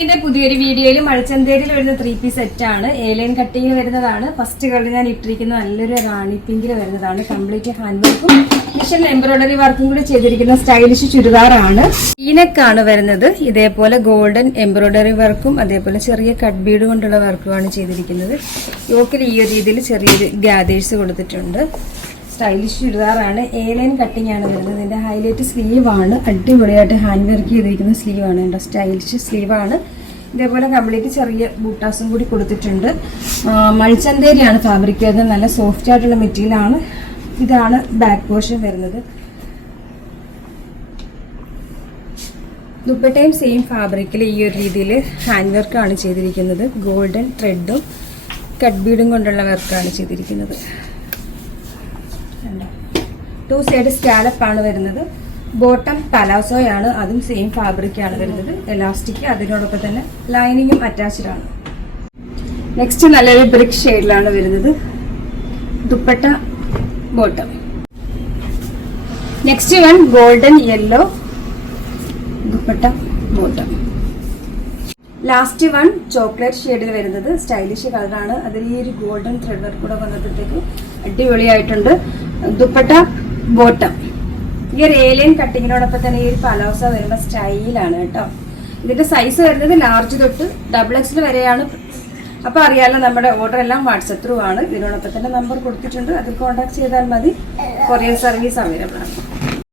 ഇതിന്റെ പുതിയൊരു വീഡിയോയിൽ മഴച്ചന്തേരിയിൽ വരുന്ന 3 പീസ് സെറ്റ് ആണ്. ഏലൈൻ കട്ടിങ് വരുന്നതാണ്. ഫസ്റ്റ് കളർ ഞാൻ ഇട്ടിരിക്കുന്ന നല്ലൊരു റാണി പിങ്കിൽ വരുന്നതാണ്. കംപ്ലീറ്റ് ഹാൻഡ് വർക്കും മിഷൻ എംബ്രോയിഡറി വർക്കും കൂടി ചെയ്തിരിക്കുന്ന സ്റ്റൈലിഷ് ചുരിദാറാണ്. ഈനക്കാണ് വരുന്നത്. ഇതേപോലെ ഗോൾഡൻ എംബ്രോയിഡറി വർക്കും അതേപോലെ ചെറിയ കട്ട് ബീഡ് കൊണ്ടുള്ള വർക്കുമാണ് ചെയ്തിരിക്കുന്നത്. യോക്കിൽ ഈ ഒരു രീതിയിൽ ചെറിയൊരു ഗാദേഴ്സ് കൊടുത്തിട്ടുണ്ട്. സ്റ്റൈലിഷ് ചുരിദാറാണ്. ഏലൈൻ കട്ടിങ് ആണ് വരുന്നത്. ഇതിന്റെ ഹൈലൈറ്റ് സ്ലീവ് ആണ്. അടിപൊളിയായിട്ട് ഹാൻഡ് വർക്ക് ചെയ്തിരിക്കുന്ന സ്ലീവ് ആണ്. കേട്ടോ, സ്റ്റൈലിഷ് സ്ലീവ് ആണ്. ഇതേപോലെ കംപ്ലീറ്റ് ചെറിയ ബൂട്ടാസും കൂടി കൊടുത്തിട്ടുണ്ട്. മൾച്ചന്തേരിയാണ് ഫാബ്രിക് വരുന്നത്. നല്ല സോഫ്റ്റ് ആയിട്ടുള്ള മെറ്റീരിയൽ ആണ്. ഇതാണ് ബാക്ക് പോർഷൻ വരുന്നത്. ദുപ്പട്ടയും സെയിം ഫാബ്രിക്കിൽ ഈ ഒരു രീതിയിൽ ഹാൻഡ് വർക്കാണ് ചെയ്തിരിക്കുന്നത്. ഗോൾഡൻ ത്രെഡും കട്ട് ബീഡും കൊണ്ടുള്ള വർക്കാണ് ചെയ്തിരിക്കുന്നത്. 2 സൈഡ് സ്കാലപ്പ് ആണ് വരുന്നത്. ബോട്ടം പലാസോയാണ്. അതും സെയിം ഫാബ്രിക് ആണ് വരുന്നത്. എലാസ്റ്റിക്, അതിനോടൊപ്പം തന്നെ ലൈനിങ്ങും അറ്റാച്ച്ഡ് ആണ്. നെക്സ്റ്റ് നല്ലൊരു ബ്രിക്ക് ഷെയ്ഡിലാണ് വരുന്നത്. Dupatta bottom. Next one golden yellow dupatta bottom. Last one chocolate ഷെയ്ഡിൽ വരുന്നത്. സ്റ്റൈലിഷ് കളറാണ്. അതിൽ ഈ ഒരു ഗോൾഡൻ ത്രെഡ് വർക്ക് കൂടെ വന്നപ്പോഴത്തേക്ക് അടിപൊളിയായിട്ടുണ്ട്. ദുപ്പട്ട ബോട്ടം. ഈ ഒരു ഏലിയൻ കട്ടിങ്ങിനോടൊപ്പം തന്നെ ഈ ഒരു പലോസ വരുന്ന സ്റ്റൈലാണ് കേട്ടോ. ഇതിന്റെ സൈസ് വരുന്നത് ലാർജ് തൊട്ട് XXL വരെയാണ്. അപ്പൊ അറിയാലോ, നമ്മുടെ ഓർഡർ എല്ലാം വാട്സപ്പ് ത്രൂ ആണ്. ഇതിനോടൊപ്പം തന്നെ നമ്പർ കൊടുത്തിട്ടുണ്ട്. അതിൽ കോൺടാക്ട് ചെയ്താൽ മതി. കൊറിയർ സർവീസ് അവൈലബിൾ ആണ്.